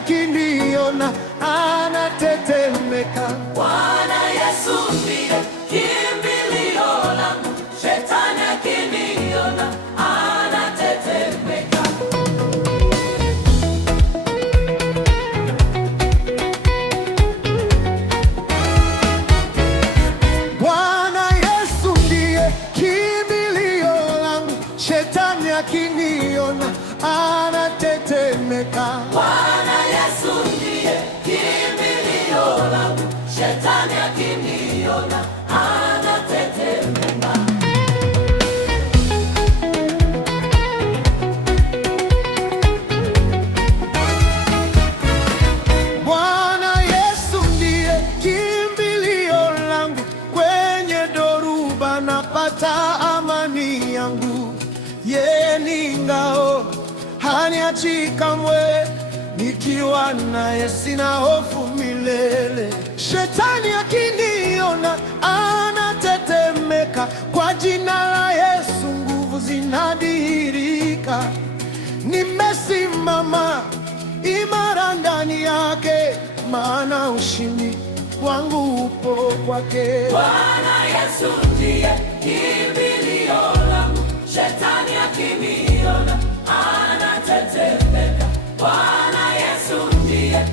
akiniona anatetemeka. Bwana Yesu ndiye kimbilio langu, shetani akiniona anatetemeka. Bwana Yesu ndiye kimbilio langu, shetani akiniona anatetemeka. Bwana Yesu ndiye kimbilio langu, shetani akiniona anatetemeka. Bwana Yesu ndiye kimbilio langu, kwenye dhoruba napata amani yangu. Yeye ni ngao, haniachi kamwe, nikiwa naye sina hofu milele. Shetani akiniona anatetemeka, kwa jina la Yesu nguvu zinadhihirika. Nimesimama imara ndani yake, maana ushindi wangu upo kwake. Bwana Yesu ndiye kimbilio langu, shetani akiniona anatetemeka. Bwana Yesu ndiye